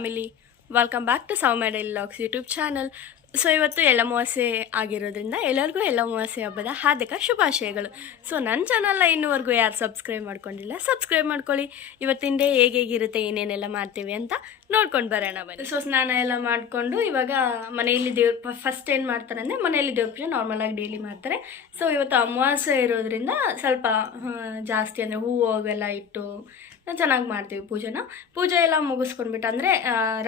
Family, welcome back to Soumya daily vlogs YouTube channel. So ಇವತ್ತು ಎಳ್ಳಮಾವಾಸ್ಯೆ ಆಗಿರೋದ್ರಿಂದ ಎಲ್ಲರಿಗೂ ಎಳ್ಳಮಾವಾಸ್ಯೆ ಹಬ್ಬದ ಹಾರ್ದಿಕ ಶುಭಾಶಯಗಳು. ಸೊ ನನ್ನ ಚಾನಲ್ನ ಇನ್ನೂವರೆಗೂ ಯಾರು ಸಬ್ಸ್ಕ್ರೈಬ್ ಮಾಡ್ಕೊಂಡಿಲ್ಲ, ಸಬ್ಸ್ಕ್ರೈಬ್ ಮಾಡ್ಕೊಳ್ಳಿ. ಇವತ್ತಿನ ಡೇ ಹೇಗಿರುತ್ತೆ, ಏನೇನೆಲ್ಲ ಮಾಡ್ತೀವಿ ಅಂತ ನೋಡ್ಕೊಂಡು ಬರೋಣ ಬನ್ನಿ. ಸೊ ಸ್ನಾನ ಎಲ್ಲ ಮಾಡಿಕೊಂಡು ಇವಾಗ ಮನೆಯಲ್ಲಿ ದೇವ್ರ ಫಸ್ಟ್ ಏನು ಮಾಡ್ತಾರೆ ಅಂದರೆ ಮನೆಯಲ್ಲಿ ದೇವ್ರ ಪೂಜೆ ನಾರ್ಮಲಾಗಿ ಡೈಲಿ ಮಾಡ್ತಾರೆ. ಸೊ ಇವತ್ತು ಅಮಾವಾಸ್ಯೆ ಇರೋದ್ರಿಂದ ಸ್ವಲ್ಪ ಜಾಸ್ತಿ ಅಂದರೆ ಹೂವು ಅವೆಲ್ಲ ಇಟ್ಟು ಚೆನ್ನಾಗಿ ಮಾಡ್ತೀವಿ ಪೂಜೆ ಎಲ್ಲ ಮುಗಿಸ್ಕೊಂಡ್ಬಿಟ್ಟು ಅಂದರೆ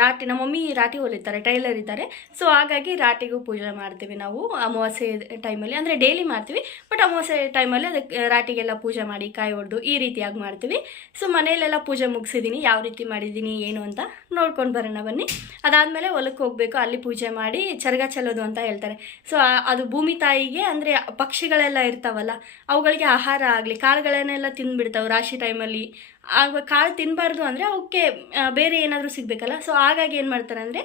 ರಾಟಿ, ನಮ್ಮ ಮಮ್ಮಿ ರಾಟಿ ಹೊಲಿತಾರೆ, ಟೈಲರ್ ಇದ್ದಾರೆ. ಸೊ ಹಾಗಾಗಿ ರಾಟಿಗೂ ಪೂಜೆ ಮಾಡ್ತೀವಿ ನಾವು ಅಮಾವಾಸ್ಯೆ ಟೈಮಲ್ಲಿ, ಅಂದರೆ ಡೈಲಿ ಮಾಡ್ತೀವಿ, ಬಟ್ ಅಮಾವಾಸ್ಯೆ ಟೈಮಲ್ಲಿ ಅದಕ್ಕೆ ರಾಟಿಗೆಲ್ಲ ಪೂಜೆ ಮಾಡಿ ಕಾಯಿ ಹೊಡೆದು ಈ ರೀತಿಯಾಗಿ ಮಾಡ್ತೀವಿ. ಸೊ ಮನೆಯಲ್ಲೆಲ್ಲ ಪೂಜೆ ಮುಗಿಸಿದ್ದೀನಿ, ಯಾವ ರೀತಿ ಮಾಡಿದ್ದೀನಿ ಏನು ಅಂತ ನೋಡ್ಕೊಂಡು ಬರೋಣ ಬನ್ನಿ. ಅದಾದಮೇಲೆ ಹೊಲಕ್ಕೆ ಹೋಗಬೇಕು, ಅಲ್ಲಿ ಪೂಜೆ ಮಾಡಿ ಚರಗ ಚೆಲ್ಲೋದು ಅಂತ ಹೇಳ್ತಾರೆ. ಸೊ ಅದು ಭೂಮಿ ತಾಯಿಗೆ, ಅಂದರೆ ಪಕ್ಷಿಗಳೆಲ್ಲ ಇರ್ತಾವಲ್ಲ ಅವುಗಳಿಗೆ ಆಹಾರ ಆಗಲಿ, ಕಾಳುಗಳನ್ನೆಲ್ಲ ತಿಂದುಬಿಡ್ತಾವೆ ರಾಶಿ ಟೈಮಲ್ಲಿ. ಆಗ ಕಾಳು ತಿನ್ನಬಾರ್ದು ಅಂದರೆ ಅವಕ್ಕೆ ಬೇರೆ ಏನಾದರೂ ಸಿಗಬೇಕಲ್ಲ. ಸೊ ಹಾಗಾಗಿ ಏನು ಮಾಡ್ತಾರೆ ಅಂದರೆ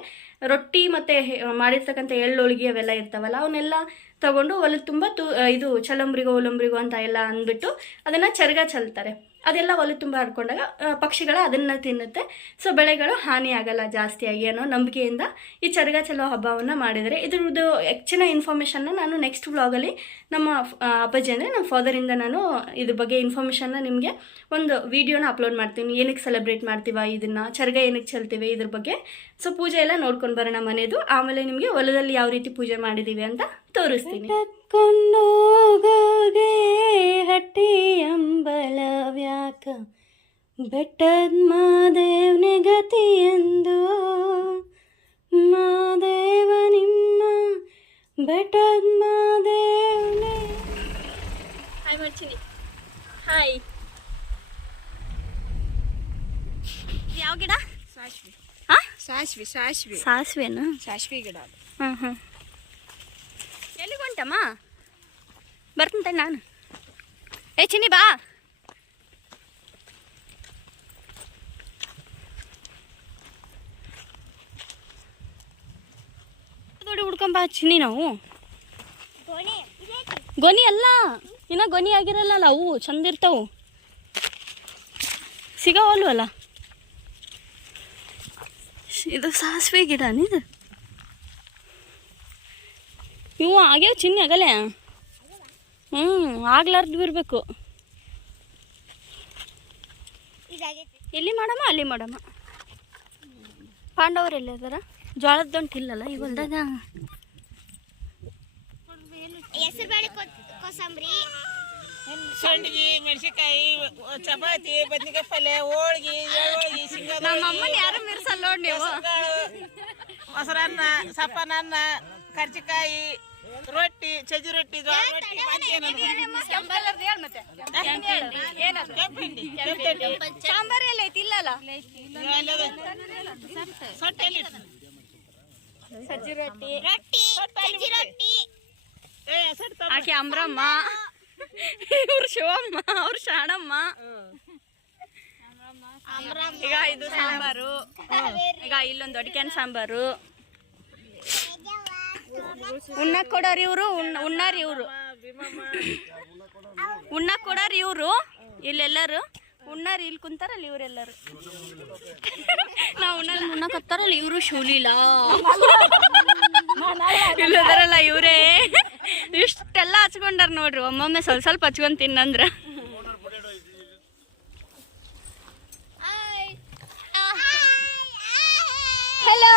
ರೊಟ್ಟಿ ಮತ್ತು ಮಾಡಿರ್ತಕ್ಕಂಥ ಎಳ್ಳೊಳಗಿ ಅವೆಲ್ಲ ಇರ್ತಾವಲ್ಲ ಅವನ್ನೆಲ್ಲ ತಗೊಂಡು ಹೊಲದ ತುಂಬ ಇದು ಚಲಂಬ್ರಿಗೋ ಒಲಂಬ್ರಿಗೋ ಅಂತ ಎಲ್ಲ ಅಂದ್ಬಿಟ್ಟು ಅದನ್ನು ಚರಗ ಚೆಲ್ತಾರೆ. ಅದೆಲ್ಲ ಹೊಲ ತುಂಬ ಹರ್ಕೊಂಡಾಗ ಪಕ್ಷಿಗಳು ಅದನ್ನು ತಿನ್ನುತ್ತೆ. ಸೊ ಬೆಳೆಗಳು ಹಾನಿ ಆಗಲ್ಲ ಜಾಸ್ತಿಯಾಗಿ ಅನ್ನೋ ನಂಬಿಕೆಯಿಂದ ಈ ಚರಗ ಚೆಲ್ಲೋ ಹಬ್ಬವನ್ನು ಮಾಡಿದರೆ. ಇದ್ರದ್ದು ಹೆಚ್ಚಿನ ಇನ್ಫಾರ್ಮೇಷನ್ನ ನಾನು ನೆಕ್ಸ್ಟ್ ವ್ಲಾಗಲ್ಲಿ ನಮ್ಮ ಅಪ್ಪಾಜಿ ಅಂದರೆ ನಮ್ಮ ಫಾದರಿಂದ ನಾನು ಇದ್ರ ಬಗ್ಗೆ ಇನ್ಫಾರ್ಮೇಷನ್ನ ನಿಮಗೆ ಒಂದು ವಿಡಿಯೋನ ಅಪ್ಲೋಡ್ ಮಾಡ್ತೀನಿ. ಏನಕ್ಕೆ ಸೆಲೆಬ್ರೇಟ್ ಮಾಡ್ತೀವ ಇದನ್ನು, ಚರಗ ಏನಕ್ಕೆ ಚೆಲ್ತೀವಿ ಇದ್ರ ಬಗ್ಗೆ. ಸೊ ಪೂಜೆ ಎಲ್ಲ ನೋಡ್ಕೊಂಡು ಬರೋಣ ಮನೆಯದು. ಆಮೇಲೆ ನಿಮಗೆ ಹೊಲದಲ್ಲಿ ಯಾವ ರೀತಿ ಪೂಜೆ ಮಾಡಿದ್ದೀವಿ ಅಂತ ತೋರಿಸ್ತೀನಿ. ಕೊಂಡೋಗೋಗೆ ಹಟ್ಟಿ ಅಂಬಲವ್ಯಾಕ ಬೆಟ್ಟದ ಮಾದೇವ್ನೆ ಗತಿ ಎಂದು, ಮಾದೇವ ನಿಮ್ಮ ಬೆಟ್ಟದ ಮಾದೇವ್ನೆ. ಹಾಯ್ ಮಾಡ್ತೀನಿ. ಹಾಯ್. ಯಾವ ಗಿಡ? ಸಾಸ್ವಿ. ಹಾಂ ಸಾಸ್ವಿ ಸಾಸ್ವಿ ಸಾಸ್ವೆನಾ? ಸಾಸ್ವಿ ಗಿಡ ಅದು. ಹಾಂ. ಎಲ್ಲಿಗೆ ಹೊಂಟಮ್ಮ? ಬರ್ತೀನಿ ನಾನು. ಚಿನ್ನಿ ಬಾ. ನೋಡಿ ಹುಡ್ಕೊಂಬ ಚಿನ್ನಿ. ನಾವು ಗೊನಿ ಅಲ್ಲ, ಇನ್ನ ಗೊನಿ ಆಗಿರಲ್ಲ ಅವು ಚಂದ ಇರ್ತಾವು, ಸಿಗವಲ್ವಲ್ಲ. ಇದು ಸಾಸಿವೆ ಗಿಡನಿದು. ಇವು ಆಗ್ಯಾವ ಚಿನ್ನಿ ಆಗಲೇ. ಆಗ್ಲಾರ್ದು ಬಿರ್ಬೇಕು. ಎಲ್ಲಿ ಮಾಡಮ್ಮ, ಅಲ್ಲಿ ಮಾಡಮ್ಮ. ಪಾಂಡವರು ಎಲ್ಲಿ ಅದಾರ? ಜೋಳದ ದೊಂಟು ಇಲ್ಲಲ್ಲ ಈ ಹೊಲ್ದಾಗ. ಸಂಡಿಗೆ, ಮೆಣಸಿನಕಾಯಿ, ಚಪಾತಿ, ಬದ್ನಿಕಾಯಿ ಪಲ್ಯ, ಹೋಳ್ಗಿ, ನಮ್ಮ ಅಮ್ಮನ ಯಾರು ಮಿರ್ಸಲ್ಲ ನೋಡಿ ನೀವು. ಮೊಸರನ್ನ, ಸಪ್ಪನನ್ನ, ಕರ್ಜಿಕಾಯಿ, ರೊಟ್ಟಿ, ಚಜ್ಜಿ ರೊಟ್ಟಿ, ಜೋಳ ರೊಟ್ಟಿ, ಸಾಂಬಾರ್ ಎಲ್ಲ ಐತಿ ಇಲ್ಲಲ್ಲ? ಸಜ್ಜಿ ರೊಟ್ಟಿ, ಆಕೆ ಅಮ್ರಮ್ಮ, ಇವ್ರು ಶಿವಮ್ಮ, ಅವ್ರು ಶಾಣಮ್ಮ. ಈಗ ಇದು ಸಾಂಬಾರು, ಈಗ ಇಲ್ಲೊಂದು ಅಡಿಕೆನ್ ಸಾಂಬಾರು. ಉಣ್ಣಕ್ ಕೊಡೋರು ಇವರು, ಉಣ್ಣಾರಿ ಇವರು, ಉಣ್ಣಕ್ ಕೊಡೋರು ಇವರು. ಇಲ್ಲೆಲ್ಲರು ಉಣ್ಣಾರಿ, ಇಲ್ಲಿ ಕುಂತಾರಲ್ಲ ಇವರೆಲ್ಲರು. ನಾವು ಉಣ್ಣಕತ್ತಾರಲ್ಲ ಇವರು. ಶೂಲಿಲ್ಲ ಇಲ್ಲದಾರಲ್ಲ ಇವರೇ. ಇಷ್ಟೆಲ್ಲ ಹಚ್ಕೊಂಡಾರ ನೋಡ್ರಿ. ಒಮ್ಮೊಮ್ಮೆ ಸ್ವಲ್ಪ ಸ್ವಲ್ಪ ಹಚ್ಕೊಂಡ್ ತಿನ್ನಂದ್ರ. ಹಲೋ.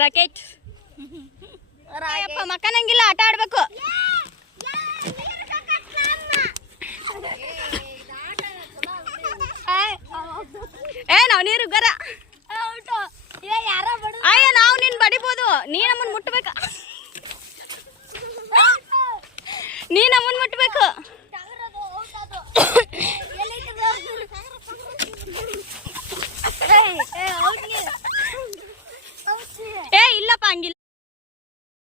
ರಾಕೆಟ್ ಮಕ್ಕನಂಗಿಲ್ಲ, ಆಟ ಆಡ್ಬೇಕು. ನಾವ್ ನೀರು ಗರ ಅಯ್ಯ, ನಾವು ನಿನ್ ಬಡಿಬೋದು, ನೀ ನಮ್ಮನ್ ಮುಟ್ಬೇಕು. ನೀ ನಮ್ಮನ್ ಮುಟ್ಬೇಕು. ಇಲ್ಲಪ್ಪ ಹಂಗಿಲ್ಲ.